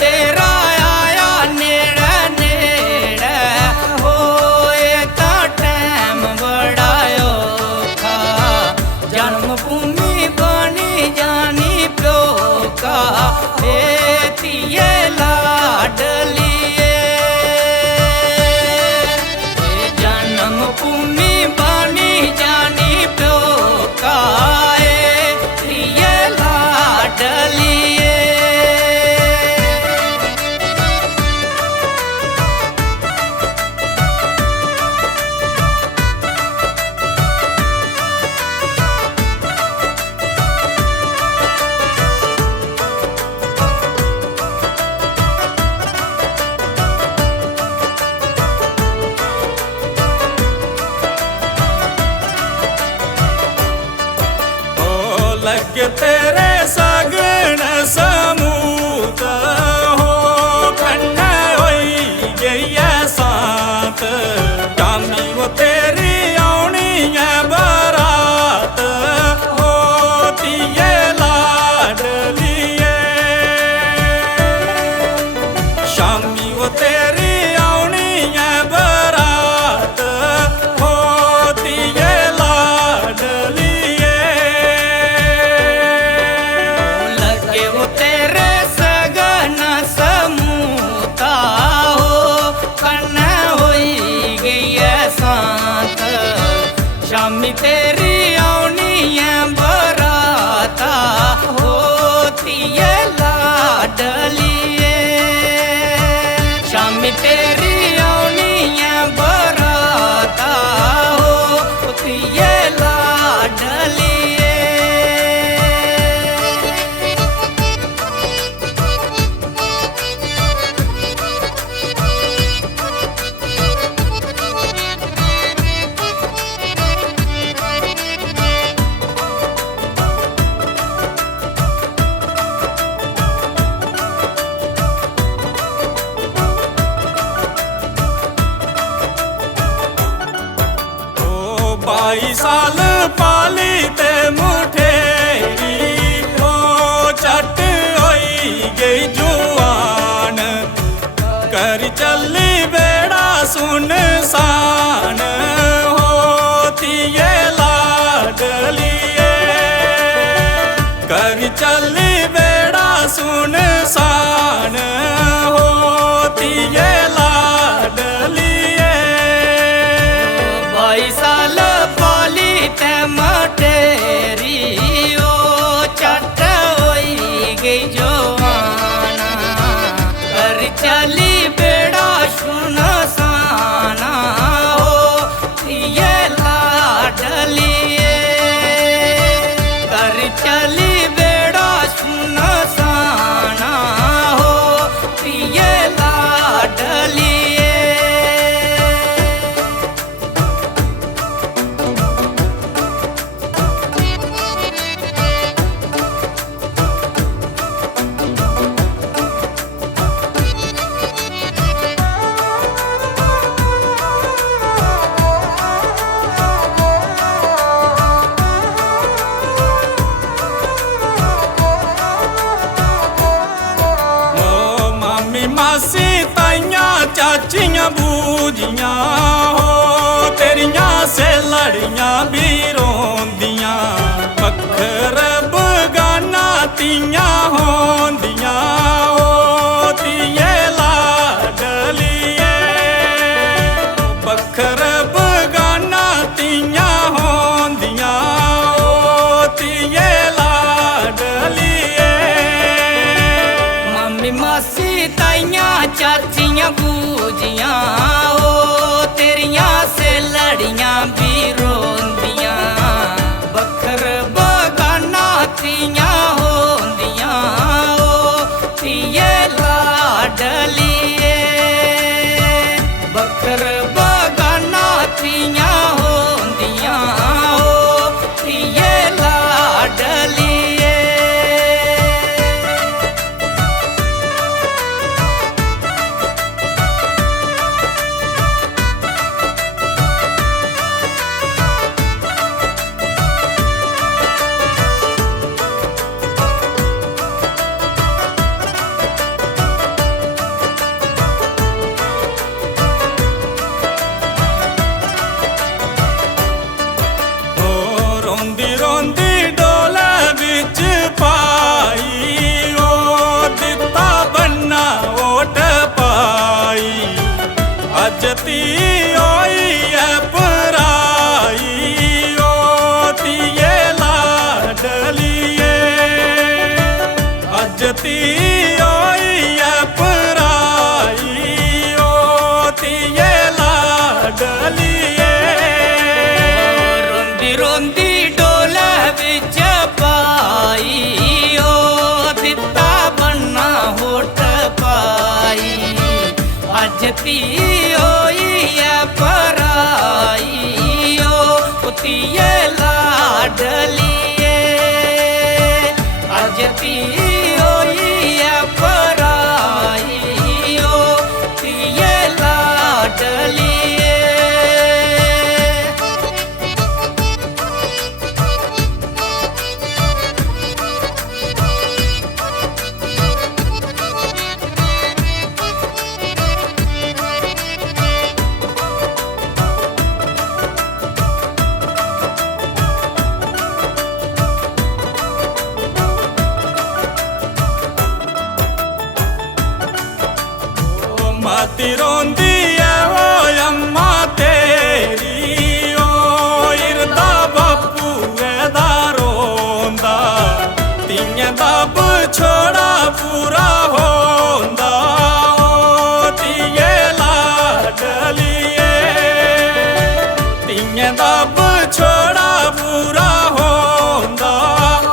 तेरा आया नेड़े नेड़े होए ता टैम बड़ा औखा जन्म भूमि बनी जानी प्यो का बेटिए लाडलिए जन्म भूमि बनी जानी प्यो का लाडलिए लग तेरे सगन समूत हो कन्ने होई गई सांत शामी वो तेरी आनी है बारात होती है लाडलिए शामी वो तेरी आनी है बारात होती है लाडलिए शामी तेरी आनी है बराता होती है लाडलिए शामी तेरी आनी है बराता होती है लाडलिए बाई साल पाली ते मुठेरी हो चट होई गई जुआन कर चली बेड़ा सुनसान होती ये लाडलिए कर चली बेड़ा सुनसान होती ये लाडलिए 22 साल ते मटेरी ओ चट होई गई जवाना कर चली बेड़ा सुनसाना हो ये लाडलिए कर चली बेड़ा सुनसाना हो ये लाडलिए मासी ताइयां चाचियां बूजियां हो तेरियां से लड़ियां भी रोंदियां बखर बगाना तियां होंदियां होती ये लाडलिए बखर बगाना तियां होंदियां होती ये लाडलिए मम्मी मासी ताइयां चाचियां बूजियां ओ तेरियां से लड़ियां भी रोंदियां बखर बगाना तियां होंदियां ओ ये लाडलिए बखर बगाना तियां होंदियां ओ ये लाडलिए ਅੱਜ ਧੀ ਹੋਈ ਐ ਪਰਾਈ ਓ ਧੀਏ ਲਾਡਲੀਏ ਅੱਜ ਧੀ ਹੋਈ ਐ ਪਰਾਈ ਓ ਧੀਏ ਲਾਡਲੀਏ ਮਾਤੀ ਰੋਂਦੀ ਐ ਓਏ ਅੰਮਾ ਤੇਰੀ ਓ ਇਰਦਾ ਬਾਪੂ ਇਹਦਾ ਰੋਂਦਾ ਧੀਆਂ ਦਾ ਵਿਛੋੜਾ ਪੂਰਾ ਹੁੰਦਾ ਓ ਧੀਏ ਲਾਡਲੀਏ ਧੀਆਂ ਦਾ ਵਿਛੋੜਾ ਪੂਰਾ ਹੁੰਦਾ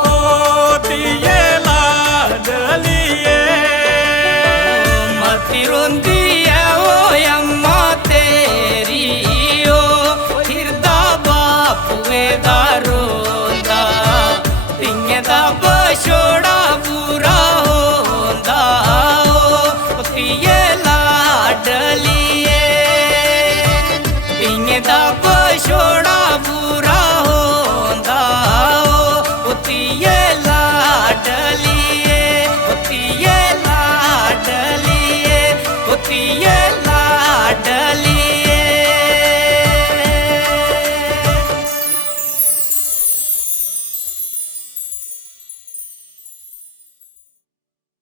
ਓ ਧੀਏ ਲਾਡਲੀਏ ਮਾਤੀ ਰੋਂਦੀ